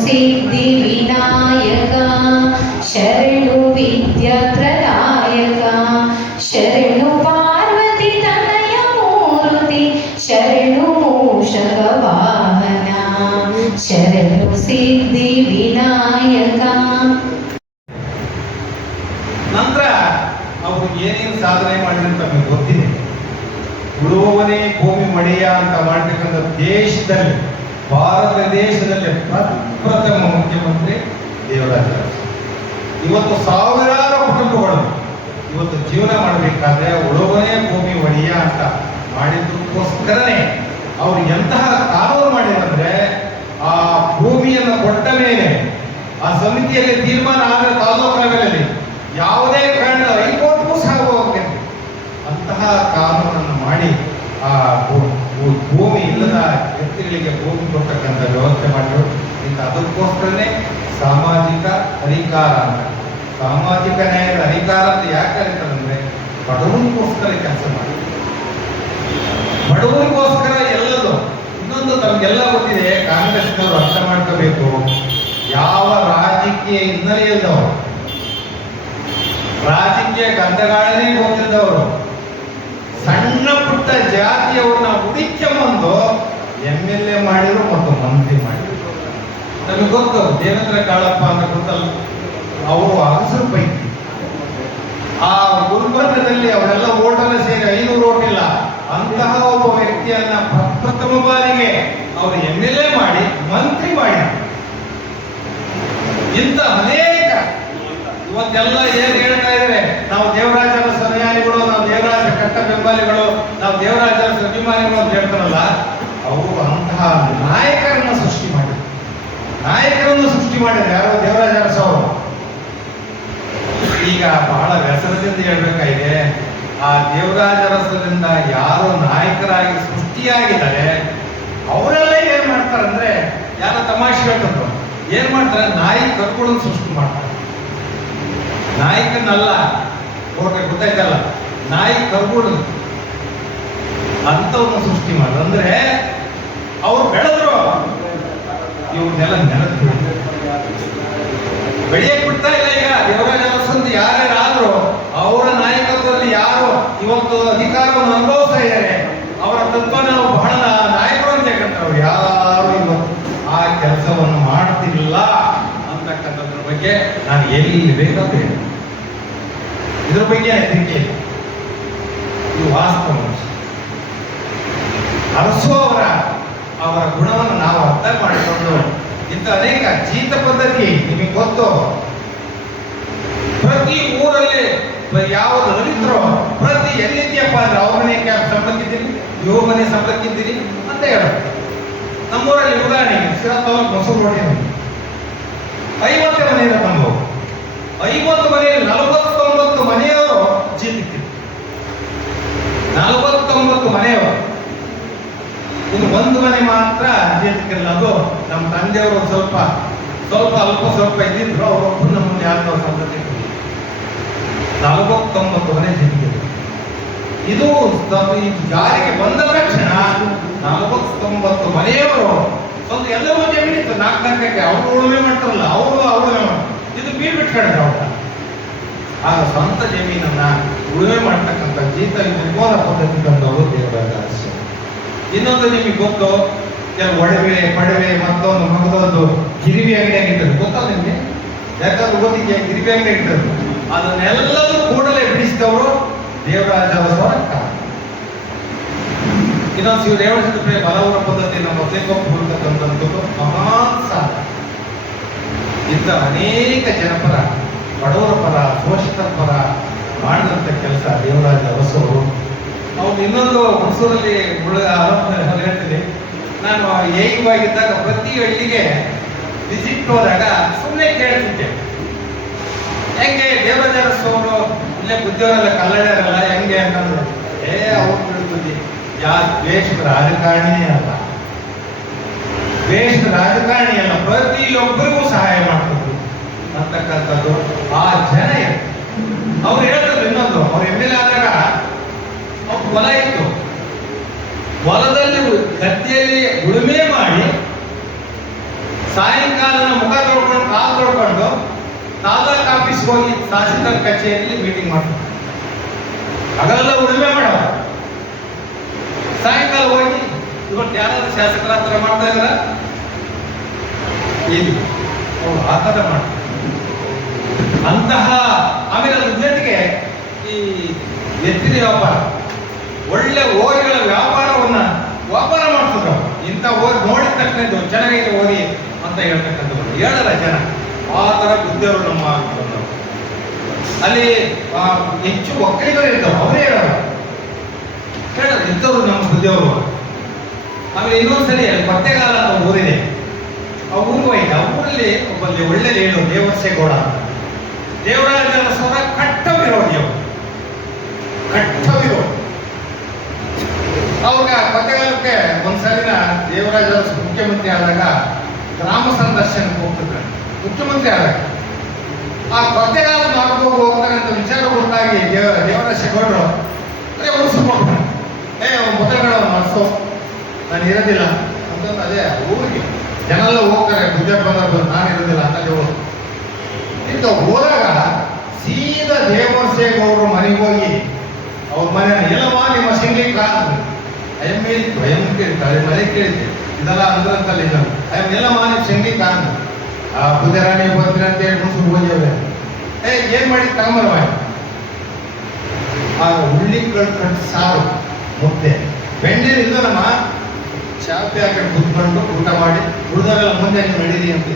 ಶರಣು ಸಿದ್ಧಿ ವಿನಾಯಕ ಶರಣು ವಿದ್ಯಾಪ್ರದಾಯಕ ಶರಣು ಪಾರ್ವತಿ ತನಯ ಮೂರ್ತಿ, ಶರಣು ಮೂಷಕ ವಾಹನ, ಶರಣು ಸಿದ್ಧಿ ವಿನಾಯಕ ನಂತರ ಅವರು ಏನೇನು ಸಾಧನೆ ಮಾಡಿದ್ರು ತಮಗೆ ಗೊತ್ತಿದೆ. ಉಳುವವನೇ ಭೂಮಿ ಮಳೆಯ ಅಂತ ಮಾಡಿರ್ತಕ್ಕಂಥ ದೇಶದಲ್ಲಿ ಭಾರತ ದೇಶದಲ್ಲಿ ಪ್ರಪ್ರಥಮ ಮುಖ್ಯಮಂತ್ರಿ ದೇವರಾಜ ಇವತ್ತು ಸಾವಿರಾರು ಕುಟುಂಬಗಳು ಇವತ್ತು ಜೀವನ ಮಾಡಬೇಕಾದ್ರೆ ಉಳುವನೇ ಭೂಮಿ ಒಡೆಯ ಅಂತ ಮಾಡಿದ್ದಕ್ಕೋಸ್ಕರನೇ ಅವರು ಎಂತಹ ಕಾನೂನು ಮಾಡಿದ್ರೆ ಆ ಭೂಮಿಯನ್ನು ಕೊಟ್ಟ ಮೇಲೆ, ಆ ಸಮಿತಿಯಲ್ಲಿ ತೀರ್ಮಾನ ಆದರೆ ತಾಲೂಕು ಲೆವೆಲಲ್ಲಿ ಯಾವುದೇ ಕಾರಣ ಹೈಕೋರ್ಟ್ಗೂ ಸಹ ಹೋಗಬೇಕು ಅಂತಹ ಕಾನೂನನ್ನು ಮಾಡಿ ಆ ಭೂಮಿ ಇಲ್ಲದ ವ್ಯಕ್ತಿಗಳಿಗೆ ಭೂಮಿ ಕೊಡ್ತಕ್ಕಂಥ ವ್ಯವಸ್ಥೆ ಮಾಡಿದ್ರು. ಇಂಥ ಅದಕ್ಕೋಸ್ಕರನೇ ಸಾಮಾಜಿಕ ಅಧಿಕಾರ ಅಂತ. ಸಾಮಾಜಿಕ ನ್ಯಾಯದ ಅಧಿಕಾರ ಅಂತ ಯಾಕೆ ಕರೀತಾರೆ ಅಂದ್ರೆ ಬಡವರಿಗೋಸ್ಕರ ಕೆಲಸ ಮಾಡಿ. ಬಡವರಿಗೋಸ್ಕರ ಎಲ್ಲದು, ಇನ್ನೊಂದು ತಮಗೆಲ್ಲ ಗೊತ್ತಿದೆ, ಕಾಂಗ್ರೆಸ್ನವರು ಅರ್ಥ ಮಾಡ್ಕೋಬೇಕು. ಯಾವ ರಾಜಕೀಯ ಹಿನ್ನೆಲೆ ರಾಜಕೀಯ ಗಂಧಗಾಳನೇ ಗೊತ್ತಿದ್ದವರು ಸಣ್ಣ ಪುಟ್ಟ ಜಾತಿಯವ್ರನ್ನ ಹುಡುಕೊಂಬಂದು ಎಂ ಎಲ್ ಎ ಮಾಡಿದ್ರು ಮತ್ತು ಮಂತ್ರಿ ಮಾಡಿದ್ರು. ನಮಗೆ ಗೊತ್ತು, ದೇವೇಂದ್ರ ಕಾಳಪ್ಪ ಅಂತ ಗೊತ್ತಲ್ಲ? ಅವರು ಹಸಿರು ಪೈಕಿ ಆ ಗುಲ್ಬರ್ಗದಲ್ಲಿ ಅವರೆಲ್ಲ ಓಟಲ್ಲ ಸೇರಿ ಐನೂರು ಓಟ್ ಇಲ್ಲ ಅಂತಹ ಒಬ್ಬ ವ್ಯಕ್ತಿಯನ್ನ ಪ್ರಪ್ರಥಮ ಬಾರಿಗೆ ಅವರು ಎಂ ಎಲ್ ಎ ಮಾಡಿ, ಮಂತ್ರಿ ಮಾಡಿ ಇಂತ ಅನೇಕ ಇವತ್ತೆಲ್ಲ ಏನ್ ಹೇಳ್ತಾ ಇದ್ರೆ, ನಾವು ದೇವರಾಜರ ಸನ್ಯಾನಿಗಳು ನಾವು ದೇವರಾಜ ಕಟ್ಟ ಬೆಂಬಲಿಗಳು, ನಾವು ದೇವರಾಜರ ಅಭಿಮಾನಿಗಳು ಅಂತ ಹೇಳ್ತಾರಲ್ಲ, ಅವರು ಅಂತಹ ಮಾಡಿದ್ರು ನಾಯಕರನ್ನು ಸೃಷ್ಟಿ ಮಾಡಿದ್ರು ಯಾರೋ? ದೇವರಾಜ ಅರಸು ಈಗ ಬಹಳ ವ್ಯಸನದಿಂದ ಹೇಳ್ಬೇಕಾಗಿದೆ, ಆ ದೇವರಾಜ ಅರಸರಿಂದ ಯಾರು ನಾಯಕರಾಗಿ ಸೃಷ್ಟಿಯಾಗಿದ್ದಾರೆ, ಅವರೆಲ್ಲ ಏನ್ ಮಾಡ್ತಾರಂದ್ರೆ ಯಾರ ತಮಾಷೆ ಹೇಳ್ತಂದ್ರು. ಏನ್ ಮಾಡ್ತಾರೆ? ನಾಯಿ ಕರ್ಕೊಳ್ಳೋದು ಸೃಷ್ಟಿ ಮಾಡ್ತಾರೆ. ನಾಯಕನಲ್ಲ ಓಕೆ ಗೊತ್ತಾಯ್ತಲ್ಲ. ನಾಯಿ ಕರ್ಗುಡು ಅಂತವ್ರನ್ನ ಸೃಷ್ಟಿ ಮಾಡ್ರು ಅಂದ್ರೆ ಅವ್ರು ಬೆಳೆದ್ರು ಇವ್ರನ್ನೆಲ್ಲ ನೆನಪು. ಬೆಳೆಯಕ್ ಬಿಡ್ತಾ ಇಲ್ಲ ಈಗ. ದೇವರಾಜ ಅರಸಂತ ಯಾರ್ಯಾರಾದ್ರು ಅವರ ನಾಯಕತ್ವದಲ್ಲಿ ಯಾರು ಇವತ್ತು ಅಧಿಕಾರವನ್ನು ಅನುಭವಿಸ್ತಾ ಇದ್ದಾರೆ, ಅವರ ತತ್ವ ನಾವು ಬಹಳ ನಾಯಕರು ಅಂತ ಯಾಕಂತಾರೆ ಯಾರು ಇವತ್ತು ಆ ಕೆಲಸವನ್ನು ಮಾಡ್ತಿಲ್ಲ ಅಂತಕ್ಕಂಥದ್ರ ಬಗ್ಗೆ ನಾನು ಎಲ್ಲಿ ಬೇಕಂತ ಹೇಳಿ. ಇದ್ರ ಬಗ್ಗೆ ಹೆದರಿಕೆ ಇದು ವಾಸ್ತವ. ಅರಸು ಅವರ ಅವರ ಗುಣವನ್ನು ನಾವು ಅರ್ಥ ಮಾಡಿಕೊಂಡು ಇಂಥ ಅನೇಕ ಜೀತ ಪದ್ಧತಿ ನಿಮಗೆ ಗೊತ್ತು. ಪ್ರತಿ ಊರಲ್ಲಿ ಯಾವ ಯಾವುದು ದಲಿತರು ಪ್ರತಿ ಎಲ್ಲಿದ್ಯಪ್ಪ ಅಂದ್ರೆ ಅವ್ರ ಮನೆ ಸಂಪರ್ಕಿದ್ದೀನಿ ಇವ್ರ ಮನೆ ಸಂಪರ್ಕಿದ್ದೀನಿ ಅಂತ ಹೇಳೋದು. ನಮ್ಮೂರಲ್ಲಿ ಉದಾಹರಣೆಗೆ ಸಿರತ್ತವ ಮೊಸರು ನೋಡಿ ಐವತ್ತು ಮನೆ ಇದೆ ಐವತ್ತು ಮನೆಯಲ್ಲಿ ನಲವತ್ತೊಂಬತ್ತು ಮನೆಯವರು ಜೀತಕ್ಕೆ ನಲವತ್ತೊಂಬತ್ತು ಮನೆಯವರು. ಇನ್ನು ಒಂದು ಮನೆ ಮಾತ್ರ ಜೀತಕ್ಕಿಲ್ಲ ಅದು ನಮ್ಮ ತಂದೆಯವರು ಒಂದು ಸ್ವಲ್ಪ ಸ್ವಲ್ಪ ಅಲ್ಪ ಸ್ವಲ್ಪ ಇದ್ದಿದ್ರು ಅವರೊಬ್ಬರು ನಮ್ಮನ್ನು ಯಾರು ಸಂತತಿ ನಲವತ್ತೊಂಬತ್ತು ಮನೆ ಜೀತಕ್ಕಿಲ್ಲ ಇದು ಜಾರಿಗೆ ಬಂದ ತಕ್ಷಣ ನಲವತ್ತೊಂಬತ್ತು ಮನೆಯವರು ಸ್ವಲ್ಪ ಎಲ್ಲವೂ ಜಮೀನಿತ್ತು ನಾಲ್ಕು ನಾಲ್ಕಕ್ಕೆ ಅವರು ಉಳುಮೆ ಮಾಡ್ತಾರಲ್ಲ, ಅವರು ಉಳುಮೆ ಇದು ಬೀಳ್ ಬಿಟ್ಕೊಂಡ್ರೆ ಅವ್ರ. ಆಗ ಸ್ವಂತ ಜಮೀನನ್ನ ಉಳುಮೆ ಮಾಡ್ತಕ್ಕಂಥ ಜೀತ ನಿರ್ಮೂಲ ಪದ್ಧತಿ ತಂದವರು ಅರಸು ಇನ್ನೊಂದು ನಿಮಗೆ ಗೊತ್ತು ಒಡವೆ, ಪಡವೆ, ಮತ್ತೊಂದು ಮಗದೊಂದು ಗಿರಿವಿ ಅಂಗಡಿ ಆಗಿರ್ತದೆ ಗೊತ್ತಾ ನಿಮಗೆ? ಯಾಕಂದ್ರೆ ಓದಿಗೆ ಗಿರಿವಿ ಅಂಗಡಿ ಆಗಿರ್ತದೆ ಅದನ್ನೆಲ್ಲರೂ ಕೂಡಲೇ ಬಿಡಿಸಿದವರು ದೇವರಾಜ ಸ್ವರಕ್ಕ ಇನ್ನೊಂದು ಶಿವ ಬಲವರ ಪದ್ಧತಿ ನಮ್ಮ ಹುಡುಕತಕ್ಕಂಥದ್ದು ಮಹಾನ್ ಸಾಲ ಇಂಥ ಅನೇಕ ಜನಪರ, ಬಡವರ ಪರ ಶೋಷಿತರ ಪರ ಮಾಡಿದಂಥ ಕೆಲಸ ದೇವರಾಜ ಅರಸವರು ಅವ್ರು ಇನ್ನೊಂದು ಹುಣಸೂರಲ್ಲಿ ಹೇಳ್ತೀನಿ. ನಾನು ಏಯುವಾಗಿದ್ದಾಗ ಪ್ರತಿ ಹಳ್ಳಿಗೆ ವಿಸಿಟ್ ಹೋದಾಗ ಸುಮ್ಮನೆ ಕೇಳ್ತಿದ್ದೆ. ಹೆಂಗೆ ದೇವರಾಜ ಅವರು ಇಲ್ಲೇ ಬುದ್ಧಿಯವರೆಲ್ಲ ಕಲ್ಲಡ್ಯಾರಲ್ಲ ಹೆಂಗೆ ಅಂತಂದ್ರೆ ಏ, ಅವ್ರು ಬುದ್ಧಿ ಯಾ ದ್ವೇಷ ರಾಜಕಾರಣಿನೇ ಅಲ್ಲ. ದ್ವೇಷದ ರಾಜಕಾರಣಿ ಅಲ್ಲ, ಪ್ರತಿಯೊಬ್ಬರಿಗೂ ಸಹಾಯ ಮಾಡ್ತಿದ್ರು ಅಂತಕ್ಕಂಥದ್ದು ಆ ಜನ. ಅವ್ರು ಹೇಳ್ತಾರೆ ಇನ್ನೊಂದು, ಅವ್ರು ಎಂ ಎಲ್ ಎ ಆದಾಗ ಹೊಲ ಇತ್ತು. ಹೊಲದಲ್ಲಿ ಗದ್ದೆಯಲ್ಲಿ ಉಳುಮೆ ಮಾಡಿ ಸಾಯಂಕಾಲ ಮುಖ ತೊಳ್ಕೊಂಡು ಕಾಲು ತೊಳ್ಕೊಂಡು ತಾಲೂಕ್ ಆಫೀಸ್ ಹೋಗಿ ತಹಸೀಲ್ದಾರ್ ಕಚೇರಿಯಲ್ಲಿ ಮೀಟಿಂಗ್ ಮಾಡ್ತಾರೆ. ಅದೆಲ್ಲ ಉಳುಮೆ ಮಾಡೋ ಸಾಯಂಕಾಲ ಹೋಗಿ ಇವತ್ತು ಯಾರಾದ್ರೂ ಶಾಸಕರ ಹತ್ರ ಮಾಡ್ತಾ ಇದ್ರ ಅವ್ರು ಆ ಥರ ಮಾಡ್ತಾರೆ. ಅಂತಹ ಆಮೇಲೆ ಅದ್ರ ಜೊತೆಗೆ ಈ ಎತ್ತಿನ ವ್ಯಾಪಾರ ಒಳ್ಳೆ ಓರಿಗಳ ವ್ಯಾಪಾರವನ್ನ ವ್ಯಾಪಾರ ಮಾಡ್ತಿದ್ರು. ಇಂಥ ಓರಿ ನೋಡಿದ ತಕ್ಷಣ ಇದು ಚೆನ್ನಾಗೈತೆ ಓದಿ ಅಂತ ಹೇಳ್ತಕ್ಕಂಥದ್ದು. ಹೇಳಲ್ಲ ಜನ. ಆ ಥರ ಬುದ್ಧಿಯವರು ನಮ್ಮ. ಅಲ್ಲಿ ಹೆಚ್ಚು ಒಕ್ಕಲಿಗರು ಇರ್ತಾವೆ ಅವರೇ ಹೇಳಲ್ಲ. ಹೇಳಲ್ಲ, ಇದ್ದವರು ನಮ್ಮ ಬುದ್ಧಿಯವರು. ಆಮೇಲೆ ಇನ್ನೊಂದ್ಸರಿ ಅಲ್ಲಿ ಪತ್ತೆಗಾಲ ಅಂತ ಊರಿದೆ. ಆ ಊರು ಹೋಯ್ತು ಆ ಊರಲ್ಲಿ ಒಬ್ಬಲ್ಲಿ ಒಳ್ಳೆ ಹೇಳು ಅಂತ ದೇವರಾಜ ಅರಸರ ಕಟ್ಟ ವಿರೋಧಿ ಅವರು ಕಟ್ಟ ವಿರೋಧಿ ಅವಾಗ ಕೊತ್ತೆಗಾಲಕ್ಕೆ ಒಂದ್ಸಲಿನ ದೇವರಾಜ ಮುಖ್ಯಮಂತ್ರಿ ಆದಾಗ ಗ್ರಾಮ ಸಂದರ್ಶನಕ್ಕೆ ಹೋಗ್ತಿದ್ರು. ಮುಖ್ಯಮಂತ್ರಿ ಆದಾಗ. ಆ ಕೊತ್ತೆಗಾಲ ಮಾಡ್ಕೊಂಡು ಅಂತ ವಿಚಾರ ಗೊತ್ತಾಗಿ ದೇವ, ದೇವರಾಜ ಗೌಡರು ಅದೇ ಹೋಗ್ತಾರೆ ಏ ಮೊದಲುಗಳ ಮಾಡಿಸೋ ನಾನು ಇರೋದಿಲ್ಲ. ಅಂತಂದು ಅದೇ ಊರಿಗೆ. ಜನ ಎಲ್ಲ ಹೋಗ್ತಾರೆ ಬಂದ್ರೆ ನಾನು ಇರೋದಿಲ್ಲ ಅಂತ ಹೇಳೋದು ಇಂಥ ಹೋದಾಗ ಸೀದಾ ದೇವರಸೇಗೌಡರು ಮನೆಗೆ ಹೋಗಿ, ಅವ್ರ ಮನೆ ಎಲ್ಲವಾ ನಿಮ್ಮ ಸಿಂಗ್ಲಿ ಕಾಲ್ ಅಯ್ಯಮ್ಮ ಹೇಳಿತ್ತು ಅಯ್ಯಮ್ಮ ಕೇಳ್ತಾರೆ ಮನೆ ಕೇಳಿದ್ದೆ ಇದೆಲ್ಲ ಅಂದ್ರಂತಲ್ಲ ಇಲ್ಲ ಅಯ್ಯಮ್ಮ ಎಲ್ಲ ನಿಮ್ಮ ಸಿಂಗ್ಲಿ ಕಾಣ ಆ ಬುದ್ಧರಾಣಿ ಬಂದ್ರಿ ಅಂತ ಹೇಳಿ ಮುನ್ಸು ಹೋಗ್ಯವ್ರೆ ಏ, ಏನ್ ಮಾಡಿ ತಗೊಂಬರವ? ಆ ಉಳ್ಳಿ ಕಟ್ ಸಾರು, ಮುದ್ದೆ. ಬೆಣ್ಣೆ ಇಲ್ಲನಮ್ಮ ಚಾಪೆ ಹಾಕಿ ಕುತ್ಕೊಂಡು ಊಟ ಮಾಡಿ ಉಳಿದವರೆಲ್ಲ ಮುಂದೆ ನೀವು ನಡೀರಿ ಅಂತ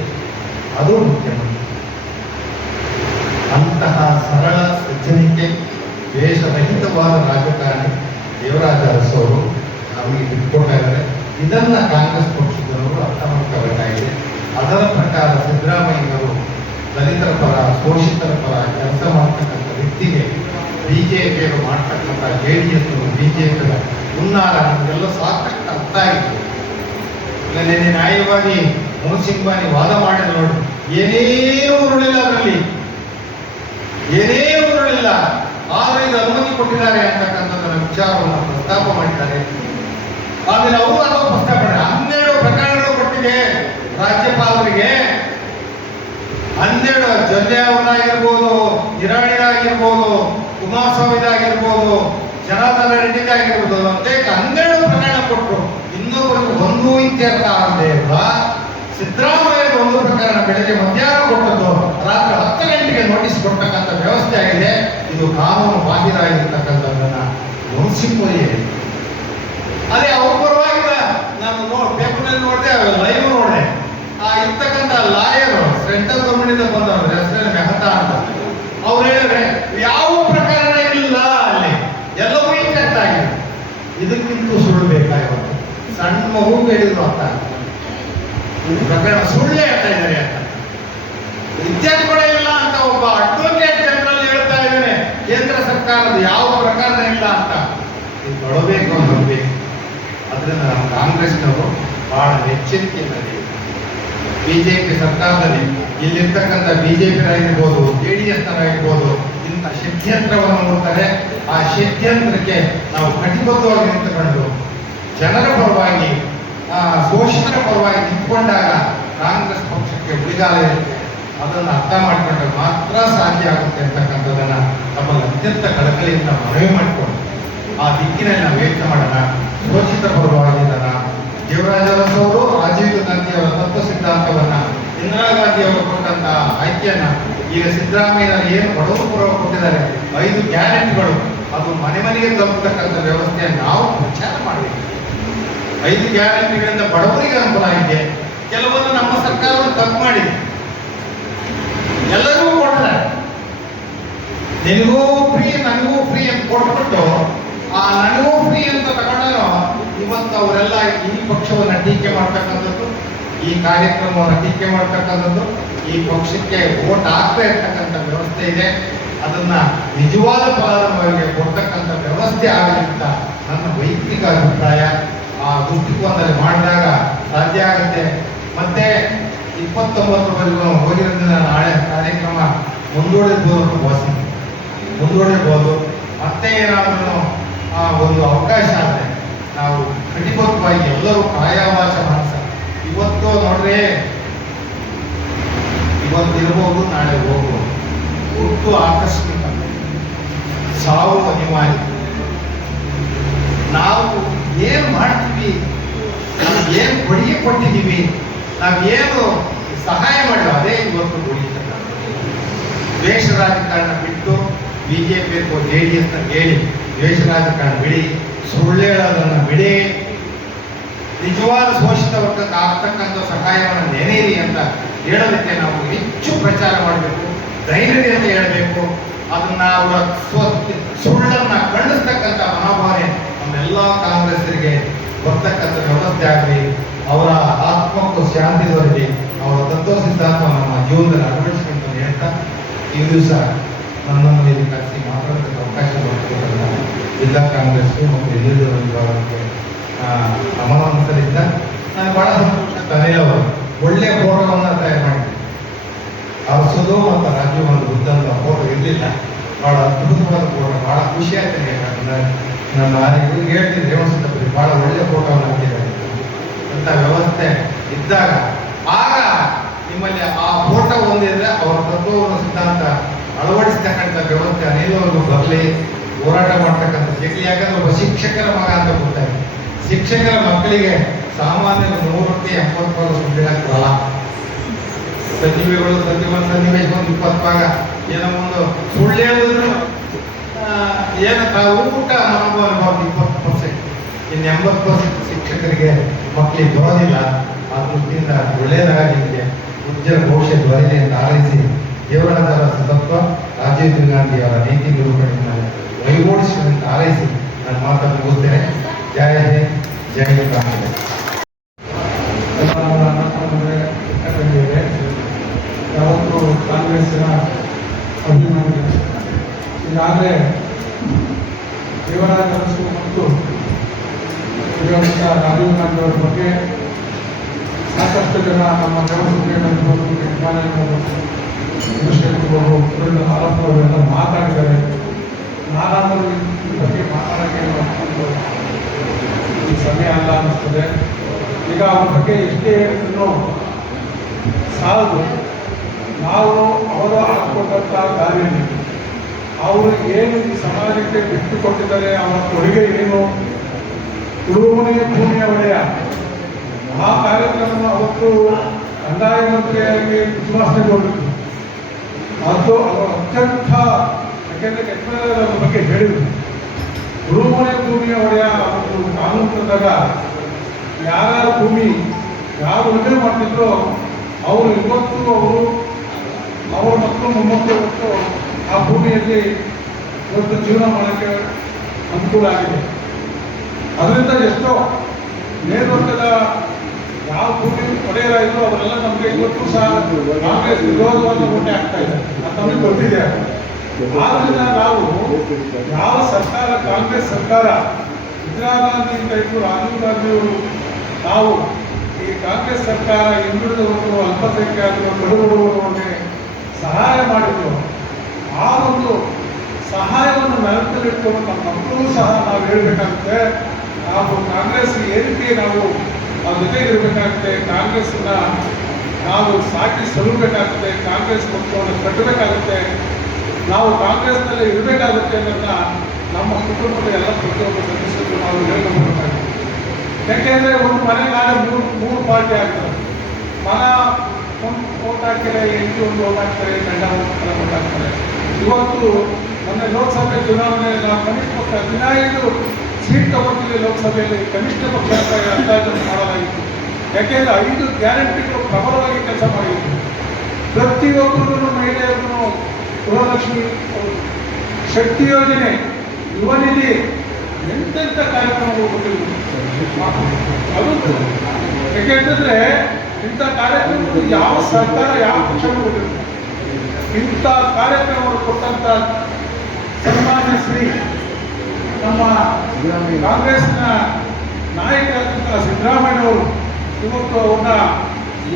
ಅದು ಮುಖ್ಯ ಅಂತಹ ಸರಳ ಸಜ್ಜನಿಕೆ ದೇಶರಹಿತವಾದ ರಾಜಕಾರಣಿ ದೇವರಾಜ ಅರಸವರು ನಮಗೆ ಬಿಟ್ಕೊಡ್ತಾ ಇದ್ದಾರೆ. ಇದನ್ನ ಕಾಂಗ್ರೆಸ್ ಪಕ್ಷದವರು ಅರ್ಥ ಮಾಡ್ಕೋಬೇಕಾಗಿದೆ ಅದರ ಪ್ರಕಾರ ಸಿದ್ದರಾಮಯ್ಯವರು ದಲಿತರ ಪರ, ಶೋಷಿತರ ಪರ ಕೆಲಸ ಮಾಡ್ತಕ್ಕಂಥ ವ್ಯಕ್ತಿಗೆ ಬಿಜೆಪಿಯವರು ಮಾಡ್ತಕ್ಕಂಥ ಜೆ ಡಿ ಎಸ್ ಬಿಜೆಪಿಯ ಹುನ್ನಾರ ನಮಗೆಲ್ಲ ಸಾಕಷ್ಟು ಅರ್ಥ ಇಲ್ಲ, ನಿನ್ನೆ ನ್ಯಾಯವಾಗಿ ಬಾನಿ ವಾದ ಮಾಡಿದ ನೋಡಿ. ಏನೇನು ಉರುಳಿಲ್ಲ ಅದರಲ್ಲಿ. ಏನೇ ಉರುಳಿಲ್ಲ ಆದರೆ ಇದು ಅನುಮತಿ ಕೊಟ್ಟಿದ್ದಾರೆ ಅಂತಕ್ಕಂಥದ್ದನ್ನು ವಿಚಾರವನ್ನು ಪ್ರಸ್ತಾಪ ಮಾಡಿದ್ದಾರೆ. ಆಮೇಲೆ ಅವರು ಅದನ್ನು ಮಾಡಿದ್ದಾರೆ ಹನ್ನೆರಡು ಪ್ರಕರಣಗಳು ಕೊಟ್ಟಿದೆ ರಾಜ್ಯಪಾಲರಿಗೆ. ಹನ್ನೆರಡು ಜೊಲ್ಲೆಯವರಾಗಿರ್ಬೋದು ಇರಾಣಿದಾಗಿರ್ಬೋದು ಕುಮಾರಸ್ವಾಮಿದಾಗಿರ್ಬೋದು ಜನಾರ್ದನ ರೆಡ್ಡಿದಾಗಿರ್ಬೋದು ಅಂತ ಹನ್ನೆರಡು ಪ್ರಕರಣ ಕೊಟ್ಟರು ಇನ್ನೊಬ್ಬರಿಗೆ ಒಂದು ಇತ್ಯರ್ಥ ಆಗದೆ ಇಲ್ಲ. ಸಿದ್ದರಾಮಯ್ಯ ಒಂದು ಪ್ರಕರಣ ಬೆಳಗ್ಗೆ ಮಧ್ಯಾಹ್ನ ಕೊಟ್ಟದ್ದು, ರಾತ್ರಿ ಹತ್ತು ಗಂಟೆಗೆ ನೋಟಿಸ್ ಕೊಟ್ಟಕ್ಕಂಥ ವ್ಯವಸ್ಥೆ ಆಗಿದೆ. ಇದು ಕಾನೂನು ಬಾಹಿರ ಆಗಿರ್ತಕ್ಕಂಥದ್ದನ್ನ ಮುನ್ಸಿಪಲ್ ಅದೇ ಅವ್ರ ನೋಡಿದೆ ಲೈವ್ ನೋಡಿದೆ ಆ ಇರ್ತಕ್ಕಂಥ ಲಾಯರ್ ಸೆಂಟ್ರಲ್ ಗವರ್ಮೆಂಟ್ ಬಂದವರು ಹೆಸರು ಮೆಹತಾ ಅಂತ. ಅವ್ರು ಹೇಳಿದ್ರೆ, ಯಾವ ಪ್ರಕರಣ ಇಲ್ಲ ಅಲ್ಲಿ. ಎಲ್ಲವೂ ಇಕ್ಕಟ್ಟಾಗಿದೆ ಇದಕ್ಕಿಂತ ಸುಳ್ಳು ಬೇಕಾಗಿರೋದು. ಸಣ್ಣ ಮಗು ಹೇಳಿದ್ರು ಅಂತ ಪ್ರಕರಣ ಸುಳ್ಳೇ ಹೇಳ್ತಾ ಇದ್ದಾರೆ ಅಂತ. ಕೂಡ ಇಲ್ಲ ಅಂತ ಒಬ್ಬ ಅಡ್ವೊಕೇಟ್ ಜನರಲ್ ಹೇಳ್ತಾ ಇದ್ದಾನೆ. ಕೇಂದ್ರ ಸರ್ಕಾರದ ಯಾವ ಪ್ರಕರಣ ಇಲ್ಲ ಅಂತ. ಇದು ಕೊಡಬೇಕು ಅಂತ ಅದರಿಂದ ನಮ್ಮ ಕಾಂಗ್ರೆಸ್ನವರು ಬಹಳ ಎಚ್ಚರಿಕೆಯಿಂದ ಬಿಜೆಪಿ ಸರ್ಕಾರದಲ್ಲಿ ಇಲ್ಲಿರ್ತಕ್ಕಂಥ ಬಿಜೆಪಿ ಆಗಿರ್ಬೋದು ಜೆ ಡಿ ಎಸ್ ಆಗಿರ್ಬೋದು ಇಂಥ ಷಡ್ಯಂತ್ರವನ್ನು ನೋಡ್ತಾರೆ. ಆ ಷಡ್ಯಂತ್ರಕ್ಕೆ ನಾವು ಕಟಿಬದ್ಧವಾಗಿ ನಿಂತುಕೊಂಡು ಜನರ ಪರವಾಗಿ ಆ, ಶೋಷಿತರ ಪರವಾಗಿ ನಿಂತ್ಕೊಂಡಾಗ ಕಾಂಗ್ರೆಸ್ ಪಕ್ಷಕ್ಕೆ ಉಳಿಗಾಲ ಇರುತ್ತೆ. ಅದನ್ನು ಅರ್ಥ ಮಾಡಿಕೊಂಡ್ರೆ ಮಾತ್ರ ಸಾಧ್ಯ ಆಗುತ್ತೆ ಅಂತಕ್ಕಂಥದ್ದನ್ನ ನಮ್ಮಲ್ಲಿ ಅತ್ಯಂತ ಕಳಕಳಿಯಿಂದ ಮನವಿ ಮಾಡಿಕೊಂಡು ಆ ದಿಕ್ಕಿನಲ್ಲಿ ನಾವು ಯೋಚನೆ ಮಾಡೋಣ. ಶೋಷಿತ ಪರವಾಗಿ ದೇವರಾಜ ಅರಸು ಅವರು ರಾಜೀವ್ ಗಾಂಧಿ ಅವರ ತತ್ವ ಸಿದ್ಧಾಂತವನ್ನ ಇಂದಿರಾ ಗಾಂಧಿ ಅವರು ಕೊಟ್ಟಂತ ಆಯ್ಕೆಯನ್ನ ಈಗ ಸಿದ್ದರಾಮಯ್ಯ ಏನು ಬಡವರು ಕೊಟ್ಟಿದ್ದಾರೆ. ಐದು ಗ್ಯಾರಂಟಿಗಳು. ಅದು ಮನೆ ಮನೆಗೆ ತಲುಪತಕ್ಕಂಥ ವ್ಯವಸ್ಥೆಯನ್ನು ನಾವು ವಿಚಾರ ಮಾಡಬೇಕು. ಐದು ಗ್ಯಾರಂಟಿಗಳಿಂದ ಬಡವರಿಗೆ ಅನುಕೂಲ ಆಗಿದೆ. ಕೆಲವೊಂದು ನಮ್ಮ ಸರ್ಕಾರವನ್ನು ತಪ್ಪು ಮಾಡಿದೆ. ಎಲ್ಲರಿಗೂ ಕೊಟ್ಟರೆ. ನಿನಗೂ ಫ್ರೀ ನನಗೂ ಫ್ರೀ ಅಂತ ಕೊಟ್ಬಿಟ್ಟು ಆ ನನಗೂ ಫ್ರೀ ಅಂತ ಇವತ್ತು ಈ ಪಕ್ಷವನ್ನು ಟೀಕೆ ಮಾಡ್ತಕ್ಕಂಥದ್ದು, ಈ ಕಾರ್ಯಕ್ರಮವನ್ನು ಟೀಕೆ ಮಾಡ್ತಕ್ಕಂಥದ್ದು, ಈ ಪಕ್ಷಕ್ಕೆ ಓಟ್ ಆಗ್ತಾ ಇರ್ತಕ್ಕಂಥ ವ್ಯವಸ್ಥೆ ಇದೆ. ಅದನ್ನ ನಿಜವಾದ ಫಲಾನುಭವಿಗೆ ಕೊಡ್ತಕ್ಕಂಥ ವ್ಯವಸ್ಥೆ ಆಗಲಿಂತ ನನ್ನ ವೈಯಕ್ತಿಕ ಅಭಿಪ್ರಾಯ. ಆ ದೃಷ್ಟಿಕೋನದಲ್ಲಿ ಮಾಡಿದಾಗ ಸಾಧ್ಯ ಆಗುತ್ತೆ. ಮತ್ತೆ ಇಪ್ಪತ್ತೊಂಬತ್ತರವರೆಗೂ ಹೋಗಿರೋದ್ರಿಂದ ನಾಳೆ ಕಾರ್ಯಕ್ರಮ ಮುಂದೂಡಿರ್ಬೋದು ಭಾವಿಸ್ತೀನಿ ಮುಂದೂಡಿರ್ಬೋದು. ಮತ್ತೆ ಏನಾದರೂ ಒಂದು ಅವಕಾಶ ಆದರೆ ನಾವು ಖಂಡಿತವಾಗಿ ಎಲ್ಲರೂ ಪ್ರಾಯಾಮ ಮಾನಸ ಇವತ್ತು ನೋಡ್ರಿ ಇವತ್ತು ಇರ್ಬೋದು, ನಾಳೆ ಹೋಗ್ಬೋದು. ಹುಟ್ಟು ಆಕಸ್ಮಿಕ ಸಾವು ಅನಿವಾರ್ಯ. ನಾವು ಏನು ಮಾಡ್ತೀವಿ, ನಾವು ಏನು ಕೊಡುಗೆ ಕೊಟ್ಟಿದ್ದೀವಿ ನಾವೇನು ಸಹಾಯ ಮಾಡೋ ಅದೇ ಇವತ್ತು ಉಳಿತಕ್ಕ ದೇಶ ರಾಜಕಾರಣ ಬಿಟ್ಟು B J P J D ಎಸ್ನ ಹೇಳಿ, ದ್ವೇಷ ರಾಜಕಾರಣ ಬಿಡಿ ಸುಳ್ಳೇಳೋದನ್ನು ಬಿಡಿ. ನಿಜವಾದ ಶೋಷಿತ ವರ್ಗಕ್ಕೆ ಆಗ್ತಕ್ಕಂಥ ಸಹಾಯವನ್ನು ನೆನೆಯಿರಿ ಅಂತ ಹೇಳೋದಕ್ಕೆ ನಾವು ಹೆಚ್ಚು ಪ್ರಚಾರ ಮಾಡಬೇಕು, ಧೈರ್ಯದಿಂದ ಹೇಳಬೇಕು. ಅದನ್ನ ಅವರ ಸುಳ್ಳನ್ನ ಖಂಡಿಸ್ತಕ್ಕಂಥ ಮನೋಭಾವನೆ ನಮ್ಮೆಲ್ಲ ಕಾಂಗ್ರೆಸ್ಸರಿಗೆ ಬರ್ತಕ್ಕಂಥ ವ್ಯವಸ್ಥೆ ಆಗಲಿ, ಅವರ ಆತ್ಮಕ್ಕೂ ಶಾಂತಿ ದೊರಕಿ ಅವರ ತತ್ವ ಸಿದ್ಧಾಂತ ನಮ್ಮ ಜೀವನದಲ್ಲಿ ಅಳವಡಿಸಿಕೊಂಡು ಹೇಳ್ತಾ ಈ ದಿವಸ ನನ್ನನ್ನು ಇಲ್ಲಿ ಕರೆಸಿ ಮಾತಾಡೋದಕ್ಕೆ ಅವಕಾಶ ಮಾಡಿಕೊಟ್ಟಂತ ಜಿಲ್ಲಾ ಕಾಂಗ್ರೆಸ್ ಮತ್ತು ವಿಭಾಗಕ್ಕೆ ಆ, ನಮನವನ್ನು ಸಲ್ಲಿಸ್ತಾ ನಾನು ಬಹಳ ಸಂತೋಷ. ಒಳ್ಳೆಯ ಫೋಟೋವನ್ನು ತಯಾರು ಮಾಡಿದ್ರು. ಅರಸೋದು ಮತ್ತು ರಾಜೀವ್ ಒಂದು ಬುದ್ಧಂತ ಫೋಟೋ ಇರಲಿಲ್ಲ. ಬಹಳ ಅದ್ಭುತವಾದ ಫೋಟೋ. ಬಹಳ ಖುಷಿ ನನಗೆ ಯಾಕಂದ್ರೆ ನನ್ನ ಇವ್ರಿಗೆ ಹೇಳ್ತೀನಿ ದೇವಸ್ಥಾನದಲ್ಲಿ ಬಹಳ ಒಳ್ಳೆಯ ಫೋಟೋವನ್ನು ಹಾಕಿದ್ದಾರೆ. ಅಂತ ವ್ಯವಸ್ಥೆ ಇದ್ದಾಗ ಆಗ ನಿಮ್ಮಲ್ಲಿ ಆ ಫೋಟೋ ಒಂದಿದ್ರೆ ಅವರ ತತ್ವವನ್ನು ಸಿದ್ಧಾಂತ ಅಳವಡಿಸ್ತಕ್ಕಂಥ ವ್ಯವಸ್ಥೆ ಅನಿಲವರು ಬರಲಿ ಹೋರಾಟ ಮಾಡ್ತಕ್ಕಂಥ ಶಕ್ತಿ ಯಾಕಂದ್ರೆ ಒಬ್ಬ ಶಿಕ್ಷಕರ ಮಗ ಅಂತ ಗೊತ್ತಾಯ್ತು. ಶಿಕ್ಷಕರ ಮಕ್ಕಳಿಗೆ ಸಾಮಾನ್ಯ ನೂರಕ್ಕೆ ಎಂಬತ್ತು ಭಾಗ ಹೇಳಕ್ ಬರಲ್ಲ ಸಚಿವೆಗಳು ಸಚಿವ ಸನ್ನಿವೇಶ ಒಂದು ಇಪ್ಪತ್ತು ಭಾಗ ಏನೋ ಒಂದು ಸುಳ್ಳು ಹೇಳಿದ್ರು ಆ, ಏನು ತಾವು ಊಟ ಅನುಭವ ಅನುಭವ ಇಪ್ಪತ್ತು ಪರ್ಸೆಂಟ್ ಇನ್ನು ಎಂಬತ್ತು ಪರ್ಸೆಂಟ್ ಶಿಕ್ಷಕರಿಗೆ ಮಕ್ಕಳಿಗೆ ಬರೋದಿಲ್ಲ. ಆ ದೃಷ್ಟಿಯಿಂದ ಒಳ್ಳೆಯದಾಗಿ ಉಜ್ಜಲ ಭವಿಷ್ಯ ಅಂತ ಹಾರೈಸಿ ದೇವರಾಜರ ಸಿದ್ದಪ್ಪ ರಾಜೀವ್ ಗಾಂಧಿ ಅವರ ನೀತಿ ನಿರೂಪಣೆಯನ್ನು ವೈಗೂಡಿಸಿ ಆರೈಸಿ ನಾನು ಮಾತನ್ನು ಮುಗಿಸ್ತೇನೆ. ಜಯ ಹಿಂದ್, ಜಯ ಕಾಂಗ್ರೆಸ್ ಯಾವತ್ತು ಕಾಂಗ್ರೆಸ್ಸಿನ ಅರಸು ಮತ್ತು ಶ್ರೀಮಂತ ರಾಜೀವ್ ಗಾಂಧಿ ಅವರ ಬಗ್ಗೆ ಸಾಕಷ್ಟು ಜನ ನಮ್ಮ ದೇವಸ್ಥಾನಗಳು ವಿಮರ್ಶಕರು ಸುಳ್ಳು ಆರೋಪಗಳೆಲ್ಲ ಮಾತಾಡಿದ್ದಾರೆ ನಾನಾದರೂ ಈ ಬಗ್ಗೆ ಮಾತಾಡೋಕ್ಕೆ ಸಮಯ ಅಲ್ಲ ಅನ್ನಿಸ್ತದೆ ಈಗ ಅವ್ರ ಬಗ್ಗೆ ಎಷ್ಟೇ ಹೇಳಿದ್ರು ಸಾಲದು ನಾವು ಅವರು ಹಾಕ್ಕೊಂಡಂಥ ದಾರಿಯಲ್ಲಿ ಅವರು ಏನು ಈ ಸಮಾಜಕ್ಕೆ ಬಿಟ್ಟುಕೊಟ್ಟಿದ್ದಾರೆ ಅವರ ಕೊಡುಗೆ ಏನು ಉಳುವನೆ ಭೂಮಿಯ ಒಡೆಯ ಆ ಕಾರ್ಯಕ್ರಮ ಅವತ್ತು ಕಂದಾಯ ಮಂತ್ರಿಯಾಗಿ ವಿಶ್ವಾಸಗೊಂಡಿತ್ತು ಅದು ಅವರ ಅತ್ಯಂತ ಯಾಕೆಂದರೆ ಕೆಟ್ಟ ಬಗ್ಗೆ ಹೇಳಿದರು. ಗುರುಮನೆ ಭೂಮಿಯ ಒಡೆಯ ಒಂದು ಕಾನೂನು ತಂದಾಗ ಯಾರ್ಯಾರ ಭೂಮಿ, ಯಾರು ಉಳಿಮೆ ಮಾಡ್ತಿದ್ರೋ ಅವರು ಇವತ್ತು ಅವರು ಅವರ ಮಕ್ಕಳು ಮೊಮ್ಮಕ್ಕಳು ಇವತ್ತು ಆ ಭೂಮಿಯಲ್ಲಿ ಇವತ್ತು ಜೀವನ ಮಾಡೋಕ್ಕೆ ಅನುಕೂಲ ಆಗಿದೆ. ಅದರಿಂದ ಎಷ್ಟೋ ಮೇಲ್ವರ್ಗದ ಯಾವ ಭೂಮಿ ಕೊಡೆಯರಾಯಿತು ಅವರೆಲ್ಲ ನಮಗೆ ಇವತ್ತು ಸಹ ಕಾಂಗ್ರೆಸ್ ವಿರೋಧವಾದ ಮುಂದೆ ಆಗ್ತಾ ಇದೆ. ಅದು ನಮಗೆ ಗೊತ್ತಿದೆ. ಆದ್ರಿಂದ ನಾವು ಯಾವ ಸರ್ಕಾರ, ಕಾಂಗ್ರೆಸ್ ಸರ್ಕಾರ ಇಂದಿರಾ ಅಂತ ಹಿಡಿದು ರಾಜೀವ್ ಗಾಂಧಿಯವರು ನಾವು ಈ ಕಾಂಗ್ರೆಸ್ ಸರ್ಕಾರ ಹಿಂದುಳಿದವರು ಅಲ್ಪಸಂಖ್ಯಾತರು ಕಡುಬಡವರಿಗೆ ಸಹಾಯ ಮಾಡಿದ್ರು. ಆ ಒಂದು ಸಹಾಯವನ್ನು ನೆನಪಿನಲ್ಲಿಟ್ಕೊಂಡು ನಮ್ಮ ಮಕ್ಕಳು ಸಹ ನಾವು ಹೇಳಬೇಕಾಗುತ್ತೆ, ನಾವು ಕಾಂಗ್ರೆಸ್ ಏನಕ್ಕೆ ನಾವು ಜೊತೆಗೆ ಇರಬೇಕಾಗುತ್ತೆ, ಕಾಂಗ್ರೆಸ್ನ ನಾವು ಸಾಕಿ ಸಲ್ಲಬೇಕಾಗುತ್ತೆ ಕಾಂಗ್ರೆಸ್ ಪಕ್ಷವನ್ನು ಕಟ್ಟಬೇಕಾಗುತ್ತೆ, ನಾವು ಕಾಂಗ್ರೆಸ್ನಲ್ಲಿ ಇರಬೇಕಾಗುತ್ತೆ ಅನ್ನೋದನ್ನ ನಮ್ಮ ಕುಟುಂಬದ ಎಲ್ಲ ಪ್ರತಿಯೊಬ್ಬ ಸದಸ್ಯರು ನಾವು ಹೇಳ್ಕೊಬೇಕಾಗುತ್ತೆ ಯಾಕೆಂದರೆ ಒಂದು ಮನೆ ನಾಳೆ ಮೂರು ಮೂರು ಪಾರ್ಟಿ ಆಗ್ತದೆ. ಮನ ಒಂದು ಓಟ್ ಹಾಕ್ತಾರೆ ಎಂಟು ಒಂದು ಓಟ್ ಹಾಕ್ತಾರೆ ಗಂಡ ಒಂದು ಓಟ್ ಹಾಕ್ತಾರೆ ಇವತ್ತು ಮೊನ್ನೆ ಲೋಕಸಭೆ ಚುನಾವಣೆ ನಾವು ಕನಿಷ್ಠ ಹದಿನೈದು ಸೀಟ್ ತಗೊಳ್ತೀವಿ ಲೋಕಸಭೆಯಲ್ಲಿ, ಕನಿಷ್ಠ ಪಕ್ಷ ಮಾಡಲಾಗಿತ್ತು. ಯಾಕೆಂದ್ರೆ ಐದು ಗ್ಯಾರಂಟಿಗಳು ಪ್ರಬಲವಾಗಿ ಕೆಲಸ ಮಾಡಿದ್ರು. ಪ್ರತಿಯೊಬ್ಬರಿಗೂ ಮಹಿಳೆಯರನ್ನು ಗೃಹಲಕ್ಷ್ಮಿ, ಶಕ್ತಿ ಯೋಜನೆ, ಯುವ ನಿಧಿ, ಎಂತೆಂಥ ಕಾರ್ಯಕ್ರಮಗಳು ಕೊಟ್ಟಿದ್ರು. ಅದು ಯಾಕೆಂತಂದ್ರೆ ಇಂಥ ಕಾರ್ಯಕ್ರಮಗಳು ಯಾವ ಸರ್ಕಾರ, ಯಾವ ಪಕ್ಷಗಳು ಕೊಟ್ಟಿಲ್ಲ ಇಂಥ ಕಾರ್ಯಕ್ರಮಗಳು ಕೊಟ್ಟಂತ ಸನ್ಮಾನ್ಯ ಶ್ರೀ ನಮ್ಮ ಕಾಂಗ್ರೆಸ್ನ ನಾಯಕರಾದಂಥ ಸಿದ್ದರಾಮಯ್ಯ ಅವರು ಇವತ್ತು ಅವ್ರನ್ನ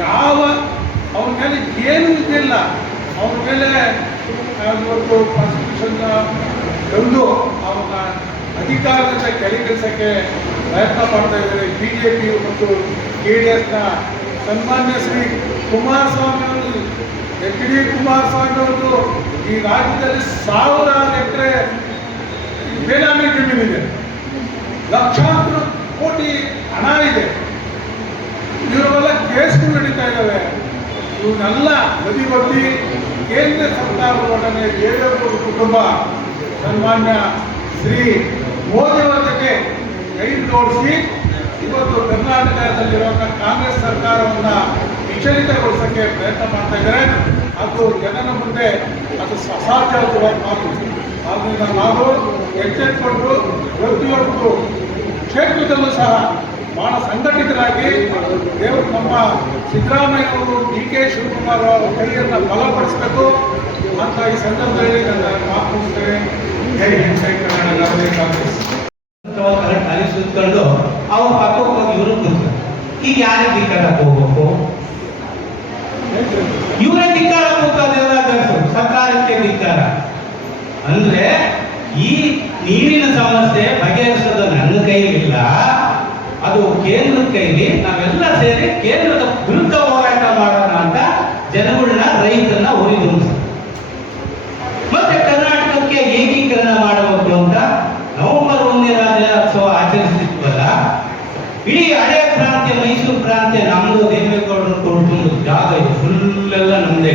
ಯಾವ ಅವ್ರ ಮೇಲೆ ಏನು ಇದಿಲ್ಲ. ಅವ್ರ ಮೇಲೆ ಇವತ್ತು ಪ್ರಾಸಿಕ್ಯೂಷನ್ ತಂದು ಅವ್ರನ್ನ ಅಧಿಕಾರದಿಂದ ಕೆಳಗಿಳಿಸೋಕ್ಕೆ ಪ್ರಯತ್ನ ಮಾಡ್ತಾ ಇದ್ದಾರೆ. ಬಿ ಜೆ ಪಿ ಮತ್ತು ಕೆ ಡಿ ಎಸ್ನ ಸನ್ಮಾನ್ಯ ಶ್ರೀ ಕುಮಾರಸ್ವಾಮಿ ಅವರು, ಎಚ್ ಡಿ ಕುಮಾರಸ್ವಾಮಿ ಅವರು ಈ ರಾಜ್ಯದಲ್ಲಿ ಸಾವಿರಾರು ಎಕರೆ ಬೇನಾಮಿ ಇದೆ ಲಕ್ಷಾಂತರ ಕೋಟಿ ಹಣ ಇದೆ. ಇವರೆಲ್ಲ ಕೇಸ್ಗಳು ನಡೀತಾ ಇದ್ದಾವೆ ಇವನ್ನೆಲ್ಲ ಬದಿಗೊತ್ತಿ ಕೇಂದ್ರ ಸರ್ಕಾರದೊಡನೆ ದೇವೇಗೌಡ ಕುಟುಂಬ, ಸನ್ಮಾನ್ಯ ಶ್ರೀ ಮೋದಿಯವರ ಜೊತೆ ಕೈ ಜೋಡಿಸಿ ಇವತ್ತು ಕರ್ನಾಟಕದಲ್ಲಿರುವಂಥ ಕಾಂಗ್ರೆಸ್ ಸರ್ಕಾರವನ್ನು ವಿಚಲಿತಗೊಳಿಸೋಕ್ಕೆ ಪ್ರಯತ್ನ ಮಾಡ್ತಾ ಇದ್ದಾರೆ. ಅದು ಜನರ ಮುಂದೆ ಅದು ಸಹಜವಾಗಿ ಮಾತು. ಆದ್ದರಿಂದ ನಾವು ಎಚ್ಚೆತ್ತುಕೊಂಡು ಪ್ರತಿಯೊಂದು ಕ್ಷೇತ್ರದಲ್ಲೂ ಸಹ ಬಹಳ ಸಂಘಟಿತರಾಗಿ ದೇವರು ನಮ್ಮ ಸಿದ್ದರಾಮಯ್ಯ ಅವರು ಡಿ ಕೆ ಶಿವಕುಮಾರ್ ಅವರ ಕೈಯನ್ನು ಬಲಪಡಿಸಬೇಕು ಅಂತ ಈ ಸಂದರ್ಭದಲ್ಲಿ ನನ್ನ ಮಾತು ಮುಗಿಸ್ತೇನೆ. ಜೈ ಹಿಂದ್ ಜೈ ಕರ್ನಾಟಕ ಜೈ ಕಾಂಗ್ರೆಸ್. ಸುತ್ಕೊಂಡು ಅವ್ರ ಪಕ್ಕಕ್ಕೆ ಹೋಗಿ ಇವರು ಕೂತ್ರು. ಈಗ ಯಾರಿಗೆ ಧಿಕ್ಕಾರಕ್ಕೆ ಹೋಗ್ಬೇಕು? ಇವರೇ ಧಿಕ್ಕಾರ ಕೂತದೆಲ್ಲ ಸರ್ಕಾರಕ್ಕೆ ಧಿಕ್ಕಾರ. ಅಂದ್ರೆ ಅದು ಕೇಂದ್ರದ ಕೈಲಿ ನಾವೆಲ್ಲ ಸೇರಿ ಕೇಂದ್ರದ ವಿರುದ್ಧ ಹೋರಾಟ ಮಾಡೋಣ ಅಂತ ಜನಗಳನ್ನ ರೈತರನ್ನ ಉರಿದು ಮತ್ತೆ ಕರ್ನಾಟಕಕ್ಕೆ ಏಕೀಕರಣ ಮಾಡಬೇಕು ಅಂತ ನವೆಂಬರ್ ಒಂದನೇ ರಾಜ್ಯೋತ್ಸವ ಆಚರಿಸಿದ್ವಲ್ಲ, ಇಡೀ ಹಳೆ ಪ್ರಾಂತ್ಯ, ಮೈಸೂರು ಪ್ರಾಂತ್ಯ ನಮ್ದು ದೇವೇಗೌಡರು ಕೊಡ್ಕೊಂಡು ಜಾಗ ಇದು ಫುಲ್ ಎಲ್ಲ ನಮ್ದೇ.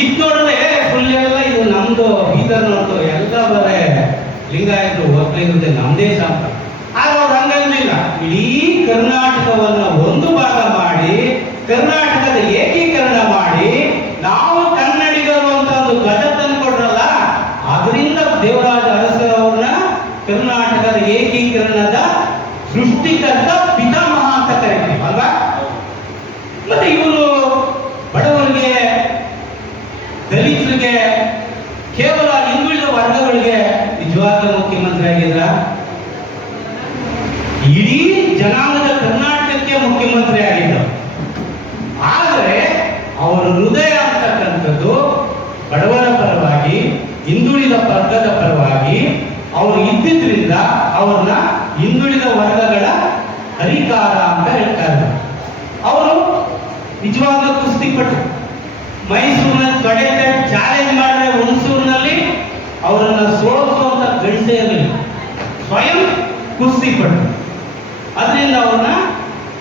ಇದ್ ನೋಡಿದ್ರೆ ಫುಲ್ ಇದು ನಮ್ದು ಬೀದರ್ ನೋಡ್ತು ಎಲ್ಲ ಬರೇ ಲಿಂಗಾಯತರು ಒಬ್ಬ ನಮ್ದೇ ಸಾಂಪ್ರ ಆಗ ಅವ್ರು ಹಂಗಂದಿಲ್ಲ ಇಡೀ ಕರ್ನಾಟಕವನ್ನ ಒಂದು ಭಾಗ ಮಾಡಿ ಕರ್ನಾಟಕದ ಏಕೀಕರಣ ಮಾಡಿ ನಾವು ಕನ್ನಡಿಗರು ಅಂತ ಒಂದು ಗಜ ತಂದ್ಕೊಟ್ರಲ್ಲ ಅದರಿಂದ ದೇವರಾಜ ಅರಸರವ್ರನ್ನ ಕರ್ನಾಟಕದ ಏಕೀಕರಣದ ಸೃಷ್ಟಿಕರ್ತ ಪಿತಾಮಹ ಅಂತ ಕರಿತೀವಿ ಅಲ್ವಾ ಮತ್ತೆ ಇವರು ಬಡವರಿಗೆ ದಲಿತರಿಗೆ ಕೇವಲ ಹಿಂದುಳಿದ ವರ್ಗಗಳಿಗೆ ನಿಜವಾದ ಮುಖ್ಯಮಂತ್ರಿ ಆಗಿದ್ರ ಇಡೀ ಜನಾಂಗದ ಕರ್ನಾಟಕಕ್ಕೆ ಮುಖ್ಯಮಂತ್ರಿ ಆಗಿದ್ದರು ಆದರೆ ಅವರ ಹೃದಯ ಅಂತಕ್ಕಂಥದ್ದು ಬಡವರ ಪರವಾಗಿ ಹಿಂದುಳಿದ ವರ್ಗದ ಪರವಾಗಿ ಅವರು ಇದ್ದಿದ್ರಿಂದ ಅವ್ರನ್ನ ಹಿಂದುಳಿದ ವರ್ಗಗಳ ಹರಿಕಾರ ಅಂತ ಹೇಳ್ತಾರೆ. ಅವರು ನಿಜವಾದ ಕುಸ್ತಿ ಪಟ್ಟರು ಮೈಸೂರಿನ ಕಡೆ ಚಾಲೆಂಜ್ ಮಾಡಿದ್ರೆ ಹುಣಸೂರಿನಲ್ಲಿ ಅವರನ್ನ ಸೋಲಿಸುವಂತ ಗಂಡಸೇ ಇರಲಿಲ್ಲ ಸ್ವಯಂ ಕುಸ್ತಿ ಪಟ್ಟರು ಅದರಿಂದ ಅವ್ರನ್ನ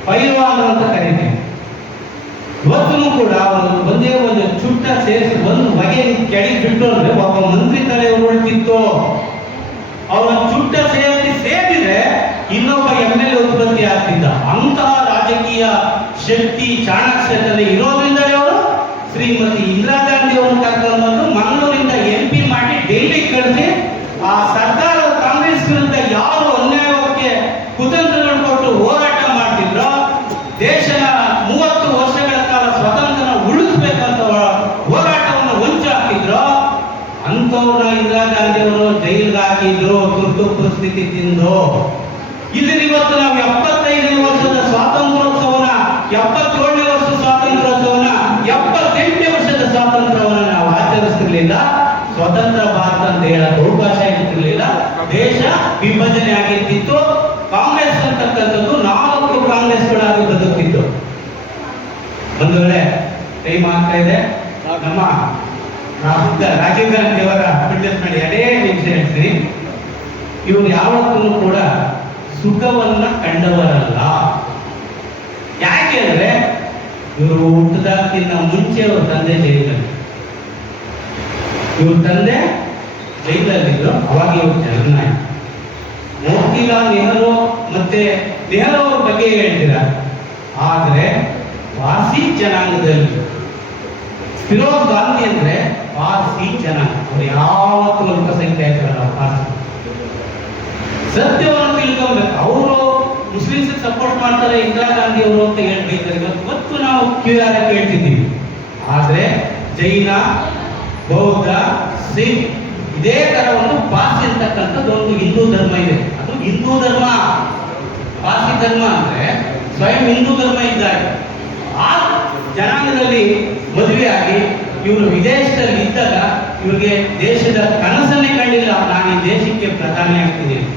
ಪೈಲ್ವಾನ್ ಅಂತ ಕರೀತೀವಿ ಇವತ್ತು ಕೂಡ ಅವರು ಒಂದೇ ಒಂದು ಚುಟ್ಟ ಸೇರಿಸಿ ಒಂದು ಬಗೆ ಕೆಳಗೆ ಬಿಟ್ಟು ಅಂದ್ರೆ ಒಬ್ಬ ಮಂತ್ರಿ ತಲೆ ಉರುಳ್ತಿತ್ತು. ಅವರ ಚುಟ್ಟ ಸೇರಿಸಿ ಅಂತಹ ರಾಜಕೀಯ ಶಕ್ತಿ ಚಾಣಾಕ್ಷತನೆ ಇರೋದ್ರಿಂದ ಅವರು ಶ್ರೀಮತಿ ಇಂದಿರಾ ಗಾಂಧಿ ಅವರನ್ನು ಕರ್ಕೊಂಡು ಬಂದು ಮಂಗಳೂರಿಂದ ಎಂ ಪಿ ಮಾಡಿ ಡೆಲ್ಲಿ ಕಳಿಸಿ ಆ ಸರ್ಕಾರ ಕಾಂಗ್ರೆಸ್ ವಿರುದ್ಧ ಯಾರು ಅನ್ಯಾಯಕ್ಕೆ ಕುತಂತ್ರಗಳು ಕೊಟ್ಟು ಹೋರಾಟ ಮಾಡ್ತಿದ್ರೋ ದೇಶದ ಮೂವತ್ತು ವರ್ಷಗಳ ಕಾಲ ಸ್ವತಂತ್ರ ಉಳಿಸ್ಬೇಕಂತ ಹೋರಾಟವನ್ನು ಹೊಂಚು ಹಾಕಿದ್ರು, ಅಂಥವ್ರನ್ನ ಇಂದಿರಾ ಗಾಂಧಿ ಅವರು ಜೈಲ್ಗೆ ಹಾಕಿದ್ರು, ತುರ್ತು ಪರಿಸ್ಥಿತಿ ತಿಂದು ಇಲ್ಲಿ ಇವತ್ತು ನಾವು ಎಪ್ಪತ್ತೈದನೇ ವರ್ಷದ ಸ್ವಾತಂತ್ರ್ಯೋತ್ಸವನ, ಎಪ್ಪತ್ತೇಳನೇ ವರ್ಷದ ಸ್ವಾತಂತ್ರ್ಯೋತ್ಸವನ, ಎಪ್ಪತ್ತೆಂಟನೇ ವರ್ಷದ ಸ್ವಾತಂತ್ರ್ಯವನ್ನ ನಾವು ಆಚರಿಸ್ತಿರ್ಲಿಲ್ಲ. ಸ್ವತಂತ್ರ ಭಾರತ ಅಂತ ಹೇಳ ಅವಕಾಶ ಇರ್ತಿರ್ಲಿಲ್ಲ ದೇಶ ವಿಭಜನೆ ಆಗಿರ್ತಿತ್ತು. ಕಾಂಗ್ರೆಸ್ ಅಂತಕ್ಕಂಥದ್ದು ನಾಲ್ಕು ಕಾಂಗ್ರೆಸ್ಗಳಾಗಿ ಬದುಕ್ತಿತ್ತು. ಒಂದು ವೇಳೆ ಟೈಮ್ ಆಗ್ತಾ ಇದೆ. ನಮ್ಮ ರಾಜೀವ್ ಗಾಂಧಿ ಅವರ ಫಿಟ್ನೆಸ್ ಮಾಡಿ ಅದೇ ನಿಮಿಷ ಹೇಳ್ತೀನಿ. ಇವರು ಯಾವತ್ತೂ ಕೂಡ ಸುಖವನ್ನ ಕಂಡವರಲ್ಲ. ಯಾಕೆ ಅಂದ್ರೆ ಇವರು ಹುಟ್ಟದಾಗಿನ ಮುಂಚೆ ಅವ್ರ ತಂದೆ ಜೈಲಲ್ಲಿ ಇವ್ರ ತಂದೆ ಜೈಲಲ್ಲಿದ್ರು ಅವಾಗ ಇವ್ರು ಜನನಾಯಕ ಮೋತಿಲಾಲ್ ನೆಹರು ಮತ್ತೆ ನೆಹರು ಅವ್ರ ಬಗ್ಗೆ ಹೇಳ್ತೀರ? ಆದ್ರೆ ವಾಸಿ ಜನಾಂಗದಲ್ಲಿ. ಫಿರೋಜ್ ಗಾಂಧಿ ಅಂದ್ರೆ ಪಾರ್ಸಿ ಜನ ಅವ್ರು ಯಾವತ್ತೂ ಅಲ್ಪಸಂಖ್ಯಾತರಲ್ಲ ಪಾರ್ಸಿ ಸತ್ಯವನ್ನು ತಿಳ್ಕೊಬೇಕು. ಅವರು ಮುಸ್ಲಿಮ್ಸ್ ಸಪೋರ್ಟ್ ಮಾಡ್ತಾರೆ, ಇಂದಿರಾ ಗಾಂಧಿ ಅವರು ಅಂತ ಹೇಳ್ತಾರೆ ಬೈತಾರೆ ಇವತ್ತು ನಾವು ಕಿವಿಯಾರ ಕೇಳ್ತಿದ್ದೀವಿ. ಆದ್ರೆ ಜೈನ, ಬೌದ್ಧ, ಸಿಖ್ ಇದೇ ತರ ಒಂದು ಪಾಸಿ ಇರ್ತಕ್ಕಂಥದ್ದು ಒಂದು ಹಿಂದೂ ಧರ್ಮ ಇದೆ. ಅದು ಹಿಂದೂ ಧರ್ಮ. ಪಾಸಿ ಧರ್ಮ ಅಂದ್ರೆ ಸ್ವಯಂ ಹಿಂದೂ ಧರ್ಮ ಇದ್ದಾರೆ. ಆ ಜನಾಂಗದಲ್ಲಿ ಮದುವೆಯಾಗಿ ಇವರು ವಿದೇಶದಲ್ಲಿ ಇದ್ದಾಗ ಇವ್ರಿಗೆ ದೇಶದ ಕನಸನ್ನೇ ಕಂಡಿಲ್ಲ. ನಾನು ಈ ದೇಶಕ್ಕೆ ಪ್ರಧಾನಿ ಆಗ್ತಿದ್ದೀನಿ.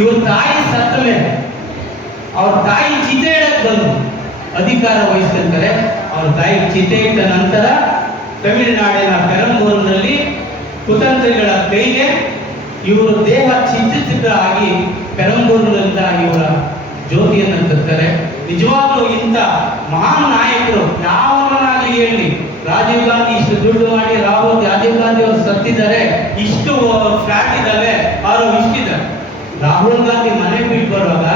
ಇವ್ರ ತಾಯಿ ಸತ್ತ ಮೇಲೆ ಅವ್ರ ತಾಯಿ ಚಿತೆ ಇಡಕ್ ಬಂದು ಅಧಿಕಾರ ವಹಿಸ್ಕೊಂತಾರೆ ಅವ್ರ ತಾಯಿ ಚಿತೆ ಇಟ್ಟ ನಂತರ ತಮಿಳುನಾಡಿನ ಪೆರಂಬೂರಿನಲ್ಲಿ ಕುತಂತ್ರಿಗಳ ಕೈಗೆ ಇವರು ದೇಹ ಚಿತ್ರ ಆಗಿ ಪೆರಂಬೂರಿನಿಂದ ಇವರ ಜ್ಯೋತಿಯನ್ನು ತರ್ತಾರೆ. ನಿಜವಾಗ್ಲೂ ಇಂಥ ಮಹಾನ್ ನಾಯಕರು ಯಾವನಾಗಲಿ ಹೇಳಿ ರಾಜೀವ್ ಗಾಂಧಿ ಇಷ್ಟು ದುಡ್ಡು ಮಾಡಿ ರಾಹುಲ್, ರಾಜೀವ್ ಗಾಂಧಿ ಅವರು ಸತ್ತಿದ್ದಾರೆ, ಇಷ್ಟು ಫ್ಲಾಟ್ ಇದ್ದಾವೆ, ಅವರು ಇಷ್ಟಿದ್ದಾರೆ. ರಾಹುಲ್ ಗಾಂಧಿ ಮನೆ ಬಿಟ್ಟು ಬರುವಾಗ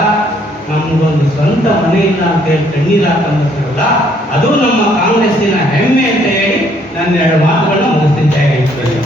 ನಮಗೊಂದು ಸ್ವಂತ ಮನೆ ಇಲ್ಲ ಅಂತ ಹೇಳಿ ಕಣ್ಣೀರು ಹಾಕೊಂಡ್ಬರ್ತಾರಲ್ಲ ಅದು ನಮ್ಮ ಕಾಂಗ್ರೆಸ್ಸಿನ ಹೆಮ್ಮೆ ಅಂತ ಹೇಳಿ ನನ್ನ ಎರಡು ಮಾತುಗಳನ್ನ ಮುಗಿಸಿದ್ದಾಗಿರ್ತದೆ